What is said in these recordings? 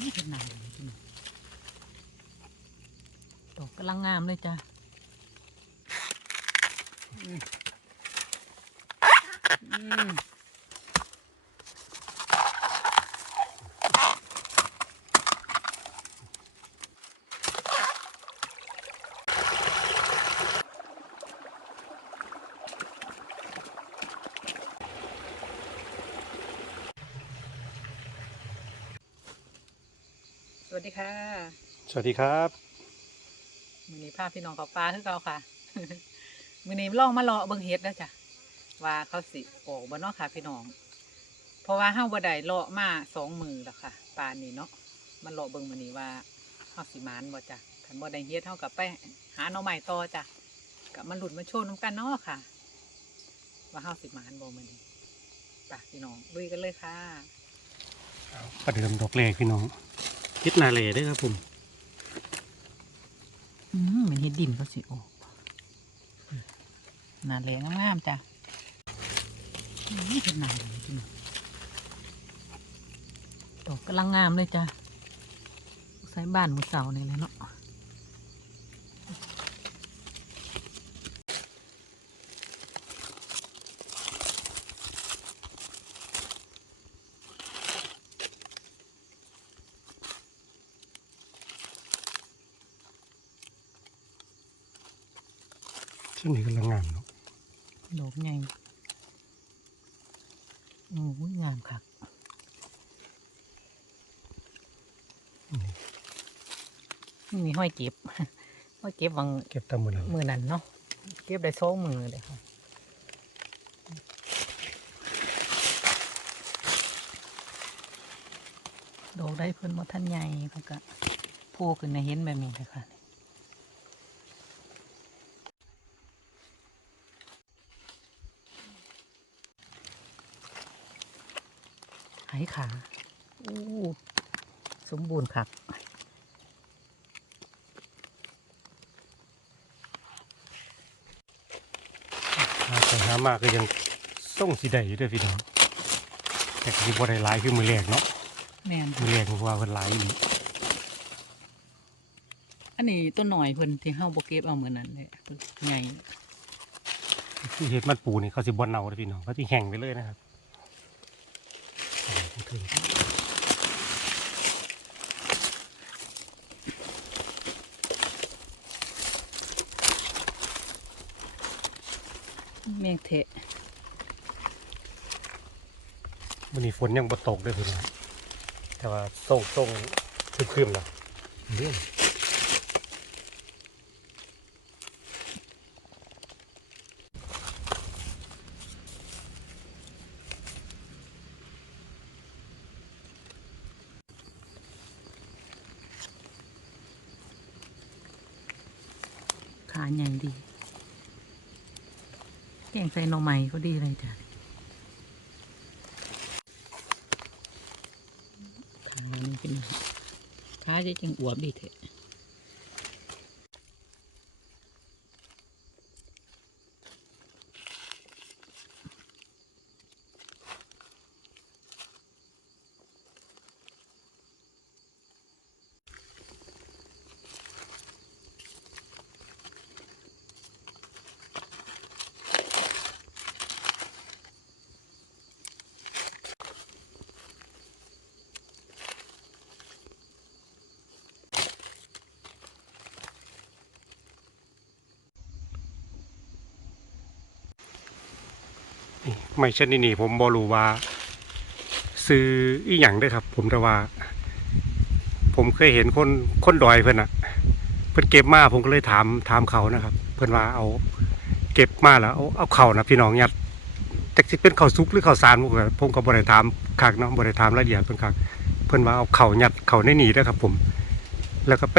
นี่เป็นหนาดอกกำลังงามเลยจ้ะอืม วัสดีค่ะ สวัสดีครับมือนี้พาพี่น้องเขาปลาคือเก่าค่ะมือนี้ล่องมาเลาะเบิ่งเฮ็ดแล้วจ้ะว่าเขาสิออกบ่เนาะค่ะ พี่น้อง เพราะว่าเฮาบ่ได้เลาะมาสองมือแล้วค่ะปลานี่เนาะมันเลาะเบิ่งมื้อนี้ว่าเฮาสิหมานบ่จ้ะคันบ่ได้เฮ็ดเฮาก็ไปหาหน่อไม้ต่อจ้ะก็มาหลุดมาโชว์นํกันเนาะค่ะ ว่าเฮาสิหมานบ่มื้อนี้ไปพี่น้องลุยกันเลยค่ะประเดิมดอกแรกพี่น้อง เฮ็ดนาเลได้อครับผมอืมมันเฮ็ดดินก็สิออกนาเลงงามๆจ้ะอืมเป็นหนาเลจริงดอกกำลังงามเลยจ้ะใส่บ้านมือเสานี่ยเลยเนาะ ช่วงนี้กำลังงามเนาะดอกใหญ่โอ้ยงามค่ะนี่ห้อยเก็บห้อยเก็บวังเก็บตามมือแล้วมือนั้นเนาะเก็บได้สองมือเลยค่ะดอกได้เพิ่นมาท่านใหญ่เขาก็โผล่ขึ้นในเห็นแบบนี้เลยค่ะายขาอู้สมบูรณ์ค่ะหาไปหามากก็ยังส่งสีได้อยู่เด้วยพี่น้องแต่ก็สิบ่ได้หลายคือมือแรกเนาะแม่นมือแรกเพราะว่าเพิ่นหลายอีหลีอันนี้ต้นหน่อยเพิ่นที่เฮาบ่เก็บเอามื้อนั้นเลยใหญ่ที่เฮ็ดมันปูนี่เขาสิบ่เน่าเด้อพี่น้องเขาสิแห้งไปเลยนะครับ เอาขึ้นแมงเทะวันนี้ฝนยังบ่ตกเด้อพี่น้องแต่ว่าส่งส่งครึมๆแล้วเรื่อง ขาใหญ่ดีแกงใส่หน่อไม้ก็ดีเลยจ้ะขานี่เป็นขาจะจังอวบดีเถอะ ไม่เช่นนี้นี่ผมบอรู้ว่า ซื้ออีหยังเด้วยครับ ผมแต่ว่า ผมเคยเห็นคนคนดอยเพื่อนอะเพื่อนเก็บมาผมก็เลยถามถามเขานะครับ เพื่อนว่าเอา เก็บมาแล้วเอาเอาเข่านะพี่น้องยัดแต่สิเป็นเข่าซุกหรือเข่าสารผมก็ผมก็บริถามคักเนาะบริถามรายละเอียดเพื่อนคักเพื่อนว่าเอาเข่ายัดเข่าในหนีด้วยครับ ผม แล้วก็ไป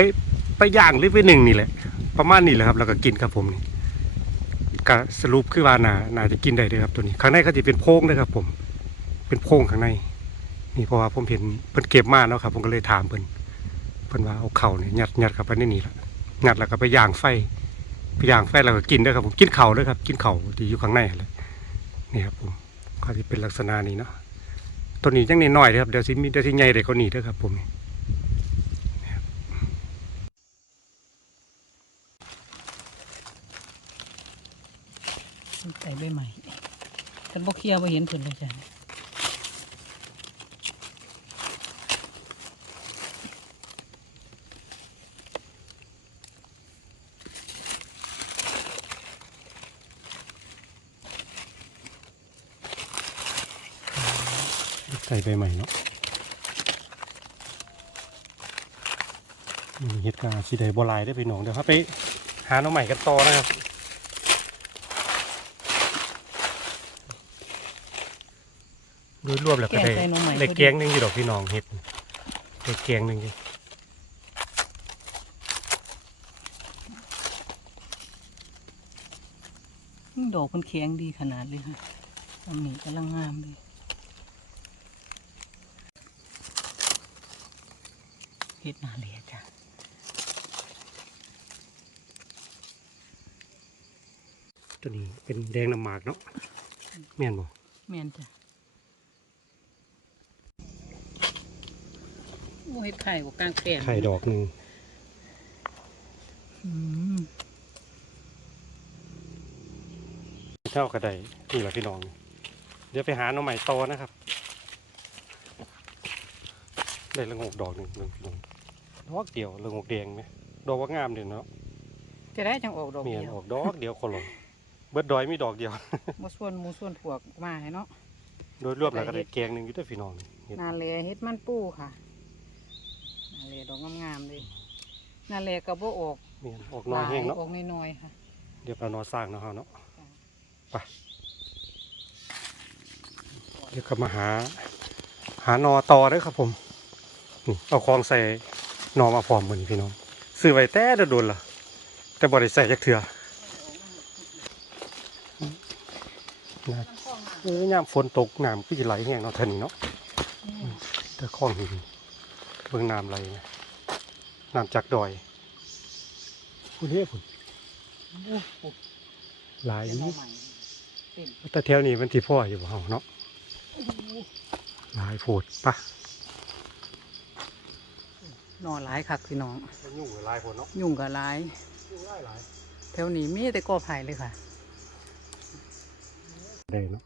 ไปย่างหรือไปหนึ่งนี่แหละ ประมาณนี้แหละครับ แล้วก็กินครับผมนี่ ก็สรุปคือว่าหน่าน่าจะกินได้เลยครับตัวนี้ ข้างในก็จะเป็นโพรงนะครับ ผม เป็นโพงข้างในนี่เพราะว่าผมเห็นเพิ่นเก็บมาแล้วครับ ผมก็เลยถามเพิ่นเพิ่นว่าเอาเข่าเนี่ยยัดยัดเข้าไปในนี่ละยัดแล้วก็ไปย่างไฟไปย่างไฟแล้วก็กินด้วยครับ ผมกินเข่าด้วยครับ กินเข่าที่อยู่ข้างในเลยนี่ครับผมก็จะเป็นลักษณะนี้เนาะตัวนี้ยังน้อยๆเลยครับเดี๋ยวสิมีเดี๋ยวสิใหญ่เด็กเขาหนีด้วยครับผม คันบ่เคลียร์บ่เห็นเพิ่นเลยจ้ะใส่ใบใหม่เนาะเห็ดกาสีแดงบัวลายได้อพี่น้องเดี๋ยวครับไปหาหน้องใหม่กันต่อนะครับ โดยรวมแล้วแกก็งได้ใส่หน่อไม้ ได้แกงหนึงอยู่ดอกพี่น้องเห็ดได้แกงหนึงอยู่อืมดอกเพิ่นแข็งดีขนาดเลยค่ะอันนี้กำลังงามเลยเฮ็ดนาเลยจ้ะตัวนี้เป็นแดงน้ำหมากเนาะแม่นบ่แม่นจ้ะ โอ้เฮ็ดไข่บ่กลางแปลงไข่ดอกหนึ่งอืมเท่ากับใดนี่แหละพี่น้อง เดี๋ยวไปหาหน้องใหม่ต่อนะครับ ได้ละโงกดอกหนึ่งหนึ่งพี่น้องดอกเดียวละโงกแดงไหมดอกว่างามเด่นเนาะจะได้จังออกดอกเมียนเดียวออกดอกเดียวคนละเบิดดอยมีดอกเดียวบ่ส่วนหมูส่วนพวกมาให้เนาะโดโดยรวมแล้วก็ได้แกงหนึ่งอยู่เด้วยพี่น้องเฮ็ดนาเลเฮ็ดมันปูค่ะ นาเลดอกงามๆเลยนาเลก็บ่ออกเมียนออกน้อยแห้งเนาะออกน้อยๆค่ะ เดี๋ยวเรานอนสร้างเนาะเฮาเนาะไปเดี๋ยวก็มาหา หานอต่อเด้อครับผมนี่เอาคลองใส่หนอมาพร้อมเหมือนพี่น้องซื้อไว้แต่โดนๆล่ะ แต่บ่ได้ใส่จักเทื่อนะเออยามฝนตกน้ำก็จะไหลแห้งเนาะเท่านี้เนาะแต่คลองหินเบิ่งน้ำไหลนะ น้ำจากดอยพุ่นเฮ้พุ่นโอ้โหหลายเดี๋ยวอยู่เอาใหม่เต็มแต่แถวนี้มันที่พ่ออยู่บ่เฮาเนาะหลายโพดปะนอนหลายคักพี่น้อง ยุ่งหลายโพดเนาะยุ่งกับหลายยุ่งหลายหลายแถวนี้มีแต่กอไผ่เลยค่ะได้เนาะ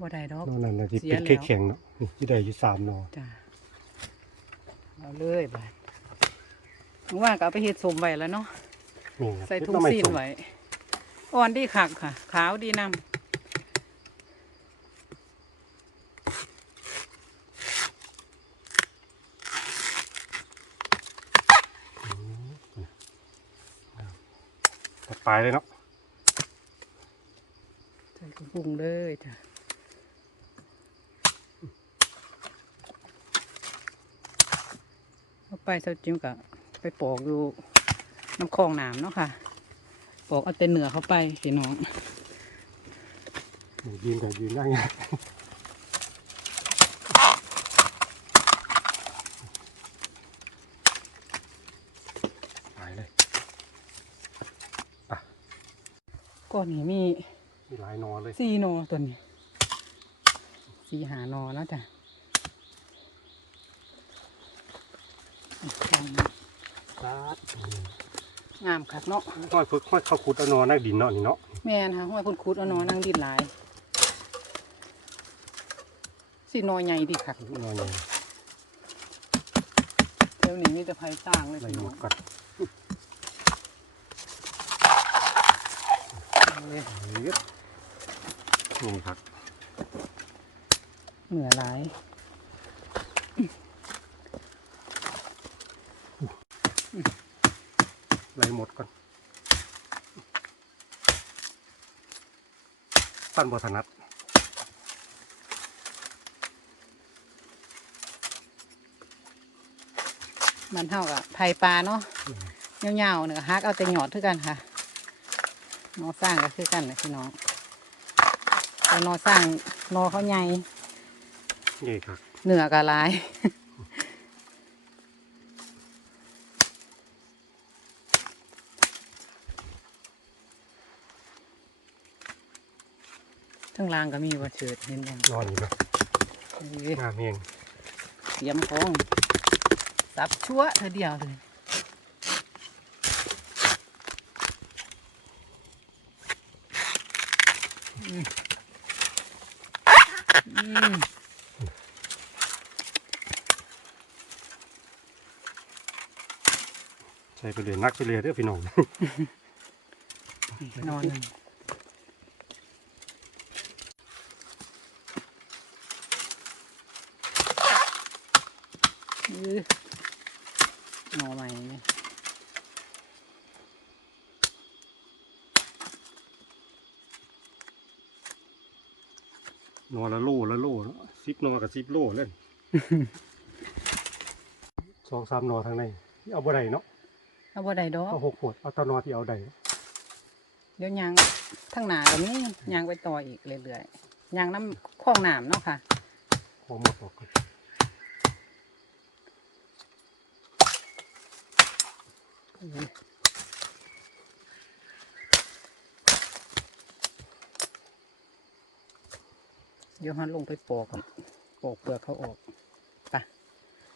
บ่ได้ดอกนอกนั้นน่ะสิเสีเป็ยนแล้วแข็งๆเนาะนี่ที่ได้อยู่สามหนอจ้าเอาเลยบาดว่างก็เอาไปเฮ็ดสมไว้แล้วเนาะนี่ครับใส่เฮ็ดถุงหน่อไม้ซีนส้มไว้อ่อนดีคักค่ะ ขาวดีนำตัดปลายเลยเนาะใส่กระปุงเลยจ้ะเอาไปเซาจิ้มกับ ไปปอกอยู่น้ำคลองน้ำเนาะค่ะ ปอกเอาแต่เนื้อเข้าไปพี่น้องยืนแต่ยืนได้ไงปลายเลยก้อนนี้มีมีหลายหนอเลยสี่หนอตัวนี้สี่หาหนอเนาะจ้ะ ตัดงามคักเนาะค่อยฝึกค่อยเข้าขุดเอาหนอนักดินเนาะนี่เนาะแม่นค่ะห้อยคุณคุดเอาหนอนั่งดินหลายสี่หนอใหญ่ดีคักหนอใหญ่เดี๋ยวนี้มีแต่ไผ่ต่างเลยไรพี่หมน้องดก่อนเอาเลยเยอะนี่ครับเหนือหลาย ไรหมดก่อนปั้นบถนัดมันเท่ากับไผ่ปลาเนาะเงาวๆเนี่ยฮักเอาแต่หยอดคือกันค่ะนอสร้างก็คือกันเลยพี่น้องแต่นอสร้างนอเขาใหญ่นี่ครับเหนือกับลาย ทั้งล่างก็มีว่าเฉิดเห็นยังนอนอยู่นะเอ้ยงามเองเสียมของสับชั่วเธอเดียวเลยใส่ไปเลยนักไปเลยเด้อพี่น้องนอนหนึ่งอื้อ หน่อใหม่เนี่ยนอละโลละโลเนาะสิบนอกับสิบโลเล่น สองสามนอทางในเอาบ่ได้เนาะเอาบ่ได้ดอกเอาหกขวดเอาแตานอที่เอาได้เดี๋ยวยางทั้งหนาแบบนี้ยางไปต่ออีกเรื่อยๆยางน้ำคลองน้ำเนาะค่ะ ขอหมดออกก่อน เดี๋ยวหันลงไปปอกก่อนปอกเปลือกเขาออกไป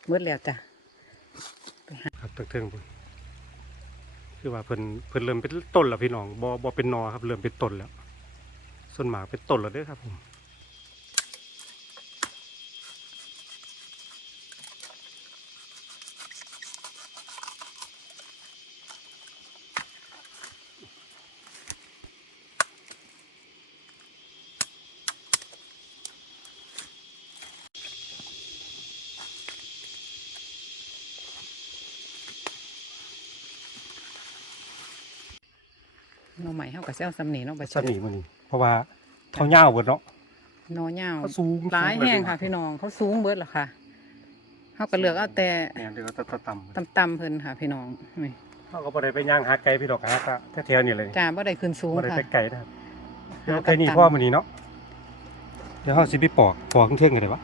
เมื่อแล้วจ้ะครับตั้งเทิงพุ่นคือว่าเพิ่นเพิ่นเริ่มเป็นต้นแล้วพี่น้องบ่บ่เป็นนอครับ เริ่มเป็นต้นแล้ว ส่วนหมากเป็นต้นแล้วเด้อครับผม น่อใหม่เฮากับเซลซัมนี่เนาะบัดสนีมื้อนี้เพราะว่าเขายาวเบิดเนาะหน่อเหย้าเขาสูงหลายสูแห้งเลยค่ะ พี่น้องเขาสูงเบิดแล้วค่ะเฮาก็เลือกเอาแต่แม่นเดี๋ยวจะต่ำต่ำๆเพิ่นค่ะ พี่น้องนี่ๆเขาก็บ่ได้ไปย่างหาไกลพี่ดอกหาก็แถวๆนี่เลยจ้าบ่ได้ขึ้นสูงบ่ได้ค่ะไปไกลนะครับเดี๋ยวหาแค่นี้ต่ำๆพ่อมื้อนี้เนาะเดี๋ยวเฮาสิไปปอกปอกเที่ยงกันได้ปะ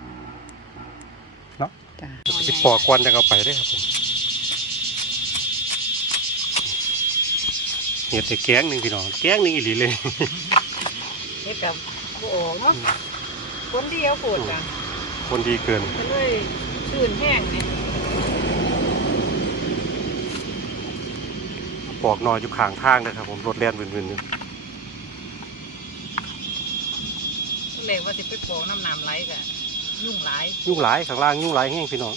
จ้าสิปอกกวนจะเอาไปได้อครับผม เห็ดแต่แกงหนึงพี่น้องแกงหนึงอีหลีเลยเฮ็ดกับบ่ออกเนาะคนเดียวโพดจ้ะคนดีเกินก็เลยชื่นแห้งนี่ปอกนออยู่ข้างทางนะครับผมรถแล่นวินๆอยู่เลยว่าสิไปปอกน้ำน้ำไหลก็ยุ่งหลายยุ่งหลายข้างล่างยุ่งหลายแห้งพี่น้อง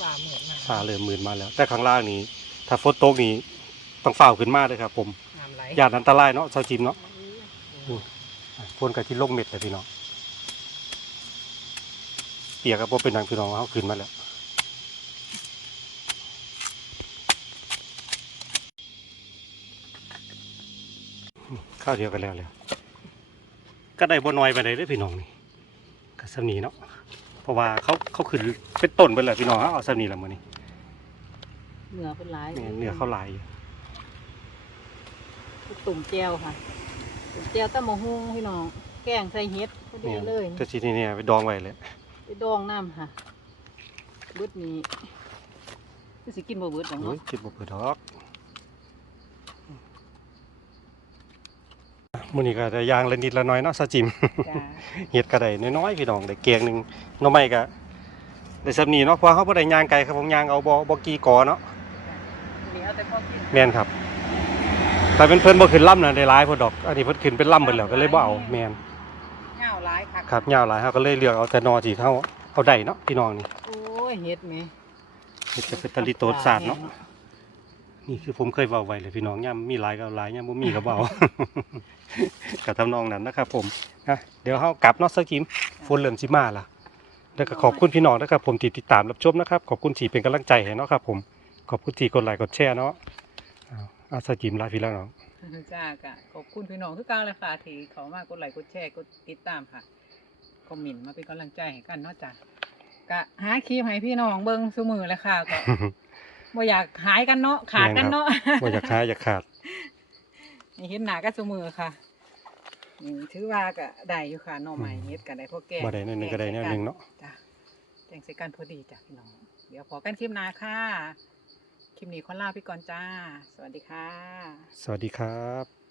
ฝ่าเหมือนน่ะฟ้าเริ่มมืนมาแล้ว แต่ข้างล่างนี้ ถ้าฝนตกนี่ต้องฝ้าวขึ้นมาเลยครับ ผมน้ำไหลยานอันตรายเนาะชาวจิมเนาะฝนกับที่ลงเม็ดเลยพี่น้องเปียกกับพวเป็นหนังพี่น้องเขาขึ้นมาแล้วข้าวเดียวกันแล้วเลยก็ได้บ่น้อยไปเลยเด้อพี่น้องนี่กับสำนีเนาะเพราะว่าเขาเขาขึ้นเป็นต้นไปเลยพี่น้องเอาสำนีละมื้อนี้ เนื้อเป็นหลายเนี่ยเนื้อเขาหลายอยู่ตุ่มแก้วค่ะ ตุ่มแก้วตะมะฮุงพี่น้อง แกงใส่เห็ดพอดีเนี่ยเลยแต่ทีนี้เนี่ยไปดองไว้เลยไปดองน้ำค่ะเบิดนี้คือสิกินบ่เบิดหรอกโอ้เนาะยคิดบ่เปิดดอกมื้อนี้ก็ได้ย่างละนิดละน้อยเนาะซาจิมจ้าเฮ็ดก็ได้น้อยๆพี่น้องได้แกงหนึงหน่อไม้ก็ได้สำนีเนาะเพราะเขาบ่ได้ย่างไกลครับผมย่างเอาบ่บ่กี่กอเนาะ เหลือแต่พอกินแม่นครับแต่เป็นเพิ่นบ่ขึ้นล่ำน่ะได้หลายพุ่นดอก อันนี้เพิ่นขึ้นเป็นล่ำเบิดแล้วก็เลยบ่เอาแม่นเหงาหลายค่ะครับยาวหลายเฮาก็เลยเลือกเอาแต่หนอที่เฮาเอาได้เนาะพี่น้องนี่โอ้ยเห็ดแหมเฮ็ดก็เป็นตะลิโตดสาดเนาะนี่คือผมเคยเว้าไว้เลยพี่น้องย่ำมีหลายก็เอาหลายย่ำบ่มีก็บ่เอากับทำนองนั้นนะครับผมนะเดี๋ยวเฮากลับเนาะสักจิมฝนเริ่มสิมาล่ะแล้วก็ขอบคุณพี่น้องนะครับผมที่ติดตามรับชมนะครับขอบคุณที่เป็นกำลังใจให้เนาะครับผม ขอบคุณที่กดไลค์กดแชร์เนาะเอาเอาสักจิมลาพี่แล้วเนาะ จ้ากะขอบคุณพี่น้องทุกการเลยค่ะที่เขามากดไลค์กดแชร์กดติดตามค่ะ คอมเมนต์มาเป็นกำลังใจให้กันเนาะจ้ะกะหาคลิปให้พี่น้องเบิ่งซุมือเลยค่ะก็ บ่อยากหายกันเนาะขาดกันเนาะ ว่าอยากหายอยากขาดให้เห็นหน้ากันซุมือค่ะนี่ถือว่าก็ได้อยู่ค่ะหน่อใหม่เฮ็ดก็ได้พวกแกงบ่ได้แนวหนึงก็ได้แนวหนึงเนาะ จ้ะแจ้งใส่กันพอดีจ้ะพี่น้อง เดี๋ยวพอกันคลิปหน้าค่ะค ลิปนี้ขอลาไปก่อนจ้า สวัสดีค่ะ สวัสดีครับ